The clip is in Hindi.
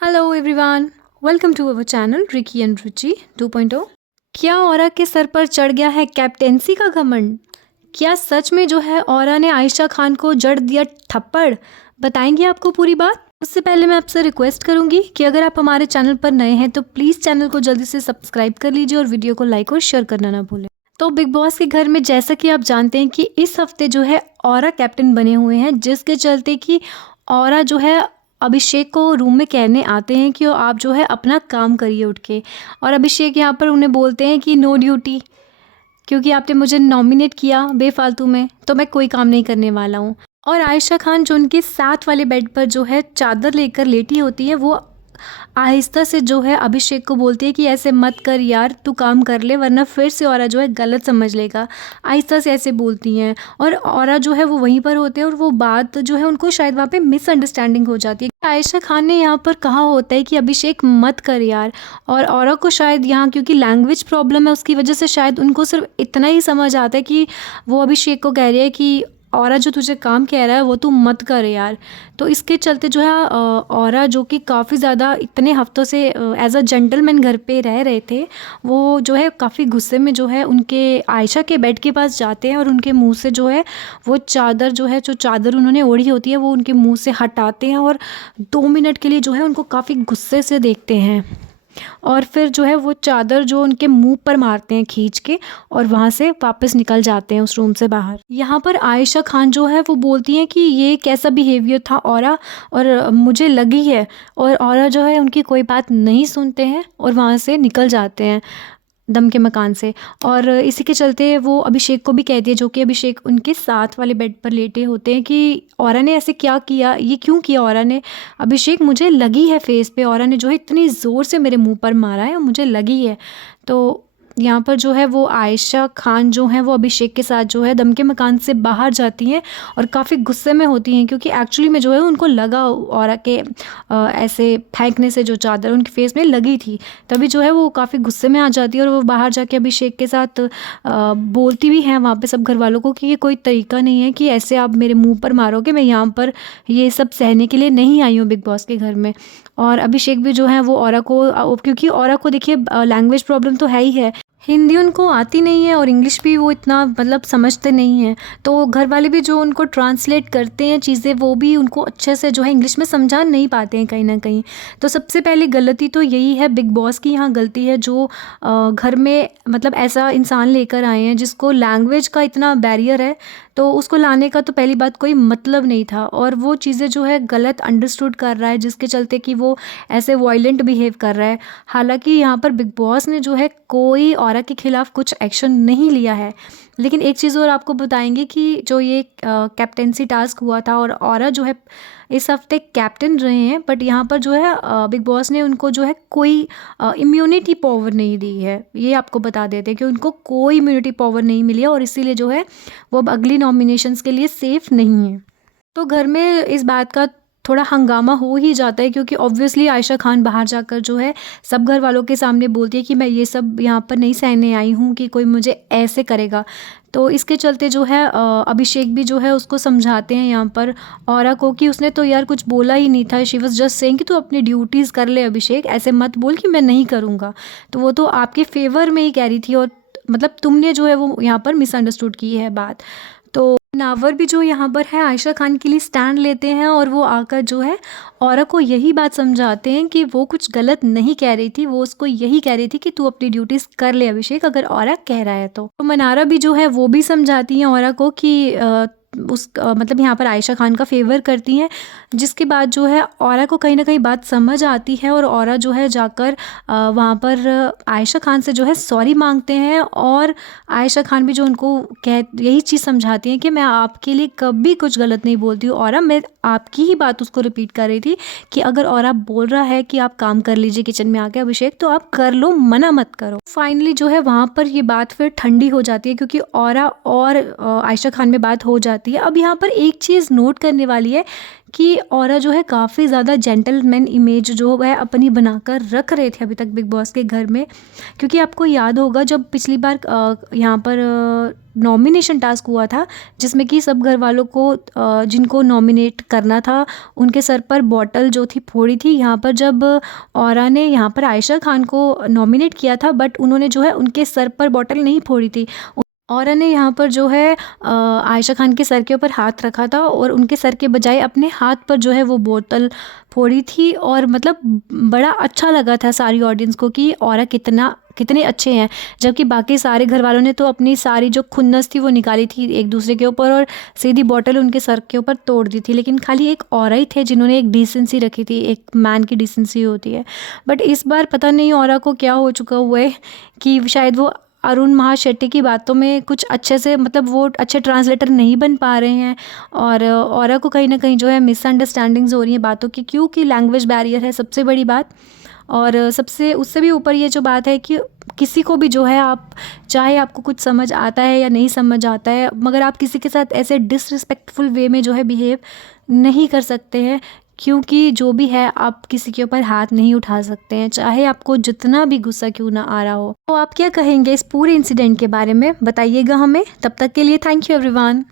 Hello everyone, welcome to our channel Ricky and Ruchi 2.0। क्या औरा के सर पर चढ़ गया है कैप्टेंसी का घमंड? क्या सच में जो है औरा ने आयशा खान को जड़ दिया थप्पड़? बताएंगे आपको पूरी बात। उससे पहले मैं आपसे रिक्वेस्ट करूंगी कि अगर आप हमारे चैनल पर नए हैं तो प्लीज़ चैनल को जल्दी से सब्सक्राइब कर लीजिए और वीडियो को लाइक और शेयर करना ना भूलें। तो बिग बॉस के घर में जैसा कि आप जानते हैं कि इस हफ्ते जो है औरा कैप्टन बने हुए हैं, जिसके चलते कि औरा जो है अभिषेक को रूम में कहने आते हैं कि आप जो है अपना काम करिए उठ के। और अभिषेक यहाँ पर उन्हें बोलते हैं कि नो ड्यूटी, क्योंकि आपने मुझे नॉमिनेट किया बेफालतू में, तो मैं कोई काम नहीं करने वाला हूँ। और आयशा खान जो उनके साथ वाले बेड पर जो है चादर लेकर लेटी होती है, वो आहिस्ता से जो है अभिषेक को बोलती है कि ऐसे मत कर यार, तू काम कर ले वरना फिर से औरा जो है गलत समझ लेगा। आहिस्ता से ऐसे बोलती हैं और औरा जो है वो वहीं पर होते हैं और वो बात जो है उनको शायद वहाँ पे मिसअंडरस्टैंडिंग हो जाती है। आयशा खान ने यहाँ पर कहा होता है कि अभिषेक मत कर यार, और औरा को शायद यहाँ क्योंकि लैंग्वेज प्रॉब्लम है उसकी वजह से शायद उनको सिर्फ इतना ही समझ आता है कि वो अभिषेक को कह रही है कि औरा जो तुझे काम कह रहा है वो तू मत कर यार। तो इसके चलते जो है औरा जो कि काफ़ी ज़्यादा इतने हफ्तों से एज अ जेंटलमैन घर पे रह रहे थे, वो जो है काफ़ी गुस्से में जो है उनके आयशा के बेड के पास जाते हैं और उनके मुंह से जो है वो चादर जो चादर उन्होंने ओढ़ी होती है वो उनके मुंह से हटाते हैं और 2 मिनट के लिए जो है उनको काफ़ी गुस्से से देखते हैं। और फिर जो है वो चादर जो उनके मुंह पर मारते हैं खींच के, और वहाँ से वापस निकल जाते हैं उस रूम से बाहर। यहाँ पर आयशा खान जो है वो बोलती हैं कि ये कैसा बिहेवियर था औरा, और मुझे लगी है। और औरा जो है उनकी कोई बात नहीं सुनते हैं और वहाँ से निकल जाते हैं दम के मकान से। और इसी के चलते वो अभिषेक को भी कहती है, जो कि अभिषेक उनके साथ वाले बेड पर लेटे होते हैं, कि औरा ने ऐसे क्या किया, ये क्यों किया औरा ने? अभिषेक मुझे लगी है फेस पे, औरा ने जो है इतनी ज़ोर से मेरे मुंह पर मारा है और मुझे लगी है। तो यहाँ पर जो है वो आयशा खान जो है वो अभिषेक के साथ जो है दम के मकान से बाहर जाती हैं और काफ़ी गुस्से में होती हैं, क्योंकि एक्चुअली में जो है उनको लगा औरा के ऐसे फेंकने से जो चादर उनके फेस में लगी थी, तभी जो है वो काफ़ी गुस्से में आ जाती है और वो बाहर जाके अभिषेक के साथ बोलती भी हैं वहाँ पे सब घर वालों को कि ये कोई तरीका नहीं है कि ऐसे आप मेरे मुंह पर मारोगे, मैं यहाँ पर ये सब सहने के लिए नहीं आई हूँ बिग बॉस के घर में। और अभिषेक भी जो है वो औरा को क्योंकि औरा को देखिए लैंग्वेज प्रॉब्लम तो है ही है, हिंदी उनको आती नहीं है और इंग्लिश भी वो इतना मतलब समझते नहीं हैं, तो घर वाले भी जो उनको ट्रांसलेट करते हैं चीज़ें वो भी उनको अच्छे से जो है इंग्लिश में समझा नहीं पाते हैं कहीं ना कहीं। तो सबसे पहली गलती तो यही है, बिग बॉस की यहाँ गलती है, जो घर में मतलब ऐसा इंसान लेकर आए हैं जिसको लैंग्वेज का इतना बैरियर है, तो उसको लाने का तो पहली बात कोई मतलब नहीं था, और वो चीज़ें जो है गलत अंडरस्टूड कर रहा है जिसके चलते कि वो ऐसे वॉयलेंट बिहेव कर रहा है। हालांकि यहाँ पर बिग बॉस ने जो है कोई औरा के खिलाफ कुछ एक्शन नहीं लिया है। लेकिन एक चीज़ और आपको बताएंगे कि जो ये कैप्टेंसी टास्क हुआ था और औरा जो है इस हफ्ते कैप्टन रहे हैं, बट यहाँ पर जो है बिग बॉस ने उनको जो है कोई इम्यूनिटी पावर नहीं दी है। ये आपको बता देते हैं कि उनको कोई इम्यूनिटी पावर नहीं मिली है और इसीलिए जो है वो अब अगली नॉमिनेशंस के लिए सेफ़ नहीं है। तो घर में इस बात का थोड़ा हंगामा हो ही जाता है, क्योंकि ऑब्वियसली आयशा खान बाहर जाकर जो है सब घर वालों के सामने बोलती है कि मैं ये सब यहाँ पर नहीं सहने आई हूँ कि कोई मुझे ऐसे करेगा। तो इसके चलते जो है अभिषेक भी जो है उसको समझाते हैं यहाँ पर औरा को कि उसने तो यार कुछ बोला ही नहीं था, शी वॉज जस्ट सेइंग कि तू अपनी ड्यूटीज़ कर ले अभिषेक, ऐसे मत बोल कि मैं नहीं करूँगा। तो वो तो आपके फेवर में ही कह रही थी और मतलब तुमने जो है वो यहाँ पर मिसअंडरस्टूड की है बात। तो नावर भी जो यहाँ पर है आयशा खान के लिए स्टैंड लेते हैं और वो आकर जो है औरा को यही बात समझाते हैं कि वो कुछ गलत नहीं कह रही थी, वो उसको यही कह रही थी कि तू अपनी ड्यूटीज़ कर ले अभिषेक, अगर औरा कह रहा है तो मनारा भी जो है वो भी समझाती हैं औरा को कि मतलब यहाँ पर आयशा खान का फेवर करती हैं, जिसके बाद जो है औरा को कहीं ना कहीं बात समझ आती है और औरा जो है जाकर वहाँ पर आयशा खान से जो है सॉरी मांगते हैं। और आयशा खान भी जो उनको यही चीज़ समझाती हैं कि मैं आपके लिए कभी कुछ गलत नहीं बोलती हूँ औरा, मैं आपकी ही बात उसको रिपीट कर रही थी कि अगर औरा बोल रहा है कि आप काम कर लीजिए किचन में आके अभिषेक, तो आप कर लो, मना मत करो। फाइनली जो है वहाँ पर ये बात फिर ठंडी हो जाती है, क्योंकि औरा और आयशा खान में बात हो जाती है। अब यहाँ पर एक चीज़ नोट करने वाली है कि औरा जो है काफ़ी ज़्यादा जेंटलमैन इमेज जो है अपनी बनाकर रख रहे थे अभी तक बिग बॉस के घर में। क्योंकि आपको याद होगा जब पिछली बार यहाँ पर नॉमिनेशन टास्क हुआ था, जिसमें कि सब घर वालों को जिनको नॉमिनेट करना था उनके सर पर बॉटल जो थी फोड़ी थी। यहाँ पर जब औरा ने यहाँ पर आयशा खान को नॉमिनेट किया था, बट उन्होंने जो है उनके सर पर बॉटल नहीं फोड़ी थी। औरा ने यहाँ पर जो है आयशा खान के सर के ऊपर हाथ रखा था और उनके सर के बजाय अपने हाथ पर जो है वो बोतल फोड़ी थी। और मतलब बड़ा अच्छा लगा था सारी ऑडियंस को कि औरा कितने अच्छे हैं। जबकि बाकी सारे घर वालों ने तो अपनी सारी जो खुन्नस थी वो निकाली थी एक दूसरे के ऊपर और सीधी बॉटल उनके सर के ऊपर तोड़ दी थी। लेकिन खाली एक औरा ही थे जिन्होंने एक डिसेंसी रखी थी, एक मैन की डिसेंसी होती है। बट इस बार पता नहीं औरा को क्या हो चुका हुआ है कि शायद वो अरुण महाशेट्टी की बातों में कुछ अच्छे से मतलब वो अच्छे ट्रांसलेटर नहीं बन पा रहे हैं। और औरा को कहीं ना कहीं जो है मिसअंडरस्टैंडिंग्स हो रही हैं बातों की, क्योंकि लैंग्वेज बैरियर है सबसे बड़ी बात। और सबसे उससे भी ऊपर ये जो बात है कि किसी को भी जो है आप चाहे आपको कुछ समझ आता है या नहीं समझ आता है, मगर आप किसी के साथ ऐसे डिसरिस्पेक्टफुल वे में जो है बिहेव नहीं कर सकते हैं। क्योंकि जो भी है आप किसी के ऊपर हाथ नहीं उठा सकते हैं, चाहे आपको जितना भी गुस्सा क्यों ना आ रहा हो। तो आप क्या कहेंगे इस पूरे इंसिडेंट के बारे में, बताइएगा हमें। तब तक के लिए थैंक यू एवरीवन।